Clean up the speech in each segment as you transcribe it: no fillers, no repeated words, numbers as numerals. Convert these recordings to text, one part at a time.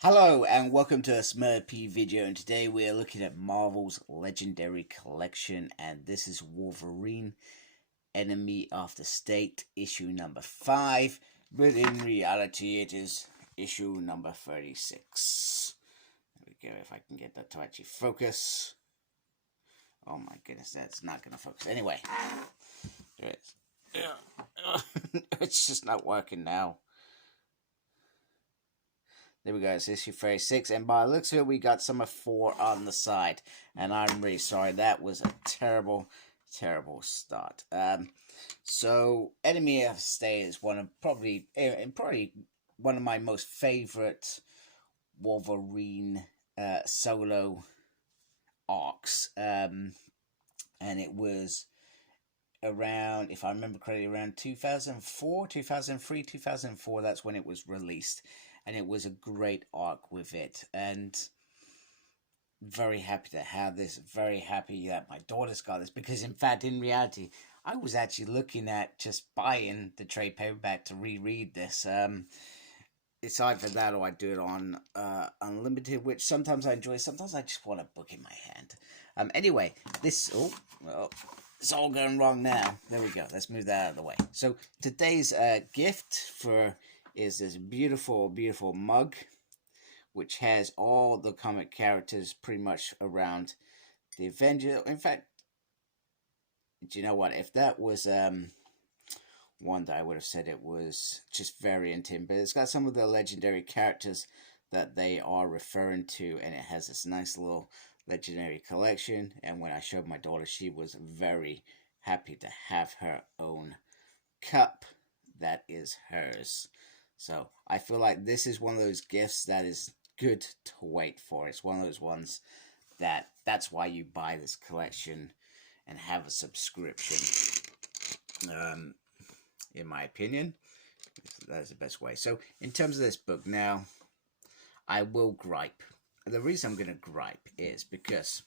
Hello and welcome to a Smurpy video, and today we are looking at Marvel's Legendary Collection, and this is Wolverine, Enemy of the State, issue number 5, but in reality it is issue number 36. There we go, if I can get that to actually focus. Oh my goodness, that's not going to focus. Anyway, there it is. It's just not working now. There we go, it's issue 36, and by the looks of it, we got some of 4 on the side, and I'm really sorry, that was a terrible start. So, Enemy of the State is one of probably one of my most favorite Wolverine solo arcs, and it was around, if I remember correctly, around 2004, 2003, 2004, that's when it was released. And it was a great arc with it, and very happy to have this. Very happy that my daughter's got this, because in fact, in reality, I was actually looking at just buying the trade paperback to reread this. It's either that or I do it on Unlimited, which sometimes I enjoy, sometimes I just want a book in my hand. Anyway, this, it's all going wrong now. There we go, let's move that out of the way. So today's gift is this beautiful mug, which has all the comic characters pretty much around the Avengers. In fact, do you know what? If that was one that I would have said it was just variant in, but it's got some of the legendary characters that they are referring to, and it has this nice little legendary collection. And when I showed my daughter, she was very happy to have her own cup that is hers. So I feel like this is one of those gifts that is good to wait for. It's one of those ones that's why you buy this collection and have a subscription. In my opinion, that is the best way. So in terms of this book now, I will gripe. The reason I'm going to gripe is because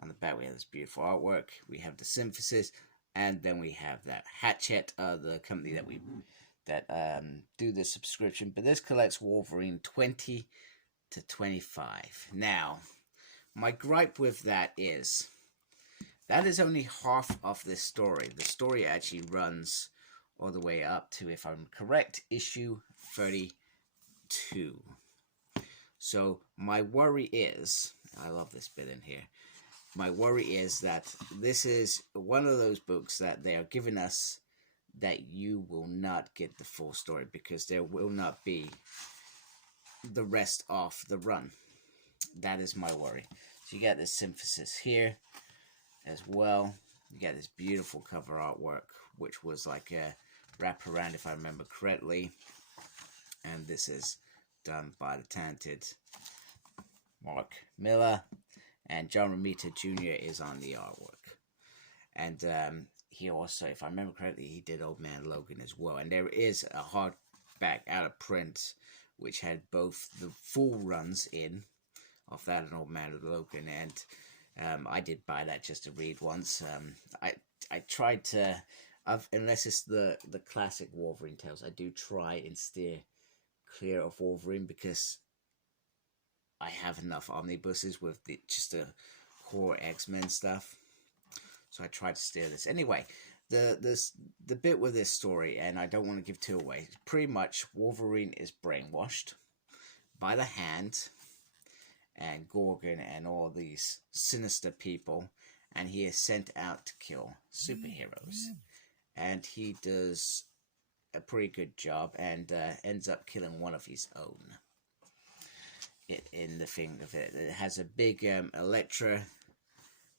on the back we have this beautiful artwork. We have the synthesis, and then we have that Hatchet, the company that do the subscription, but this collects Wolverine 20 to 25. Now, my gripe with that is only half of this story. The story actually runs all the way up to, if I'm correct, issue 32. So my worry is, I love this bit in here, my worry is that this is one of those books that they are giving us that you will not get the full story, because there will not be the rest of the run. That is my worry. So you got this synthesis here as well. You got this beautiful cover artwork, which was like a wraparound, if I remember correctly. And this is done by the talented Mark Miller, and John Romita Jr. is on the artwork. And he also, if I remember correctly, he did Old Man Logan as well. And there is a hardback out of print which had both the full runs in of that and Old Man Logan. And I did buy that just to read once. I tried to, unless it's the classic Wolverine tales, I do try and steer clear of Wolverine, because I have enough omnibuses with just the core X-Men stuff. So I tried to steer this. Anyway, the bit with this story, and I don't want to give too away, pretty much Wolverine is brainwashed by the Hand and Gorgon and all these sinister people, and he is sent out to kill superheroes. And he does a pretty good job, and ends up killing one of his own. In the thing of it, it has a big Elektra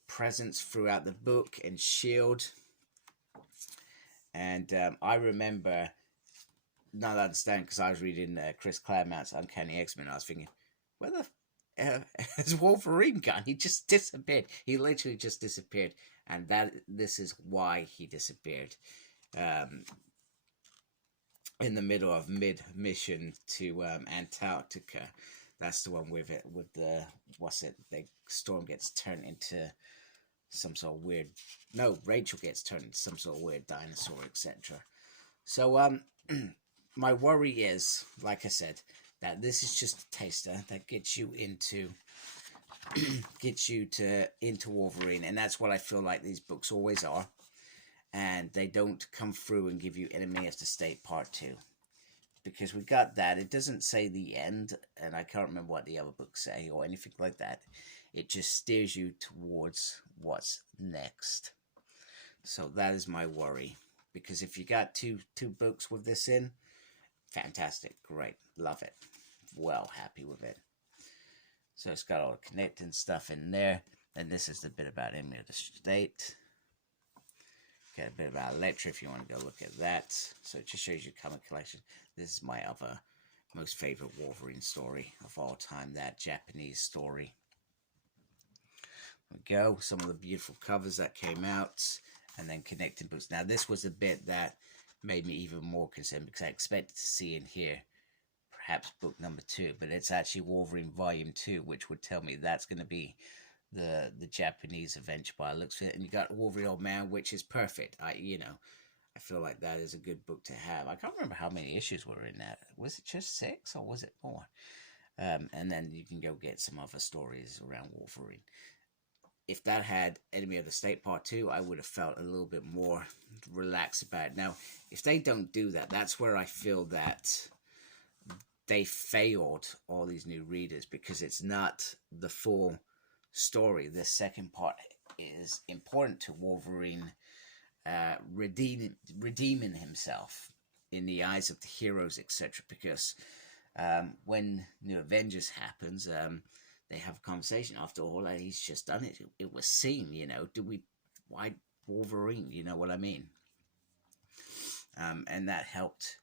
presence throughout the book, and Shield. And I remember not understanding, because I was reading Chris Claremont's Uncanny X-Men. I was thinking, where the has Wolverine gone? He just disappeared. He literally just disappeared, and this is why he disappeared. In the middle of mid-mission to Antarctica. That's the one with the, the Storm gets turned into some sort of weird, no, Rachel gets turned into some sort of weird dinosaur, etc. So, my worry is, like I said, that this is just a taster that gets you into into Wolverine, and that's what I feel like these books always are. And they don't come through and give you Enemy of the State Part 2, because we got that. It doesn't say the end, and I can't remember what the other books say or anything like that. It just steers you towards what's next. So that is my worry, because if you got two books with this in, fantastic, great, love it, well happy with it. So it's got all the connecting stuff in there. And this is the bit about Enemy of the State. Got a bit about Elektra if you want to go look at that. So it just shows you comic collection. This is my other most favorite Wolverine story of all time, that Japanese story. There we go. Some of the beautiful covers that came out, and then connecting books. Now this was a bit that made me even more concerned, because I expected to see in here perhaps book number 2, but it's actually Wolverine Volume 2, which would tell me that's going to be the Japanese adventure by the looks of it. And you got Wolverine Old Man, which is perfect. I feel like that is a good book to have. I can't remember how many issues were in that. Was it just 6 or was it more? And then you can go get some other stories around Wolverine. If that had Enemy of the State Part 2, I would have felt a little bit more relaxed about it. Now, if they don't do that, that's where I feel that they failed all these new readers, because it's not the full story. The second part is important to Wolverine redeeming himself in the eyes of the heroes, etc. Because when New Avengers happens, they have a conversation. After all, he's just done it. It was seen, why Wolverine? You know what I mean? And that helped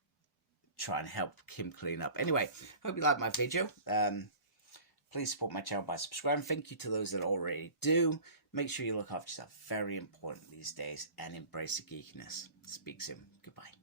try and help him clean up. Anyway, hope you liked my video. Please support my channel by subscribing. Thank you to those that already do. Make sure you look after yourself. Very important these days. And embrace the geekiness. Speak soon. Goodbye.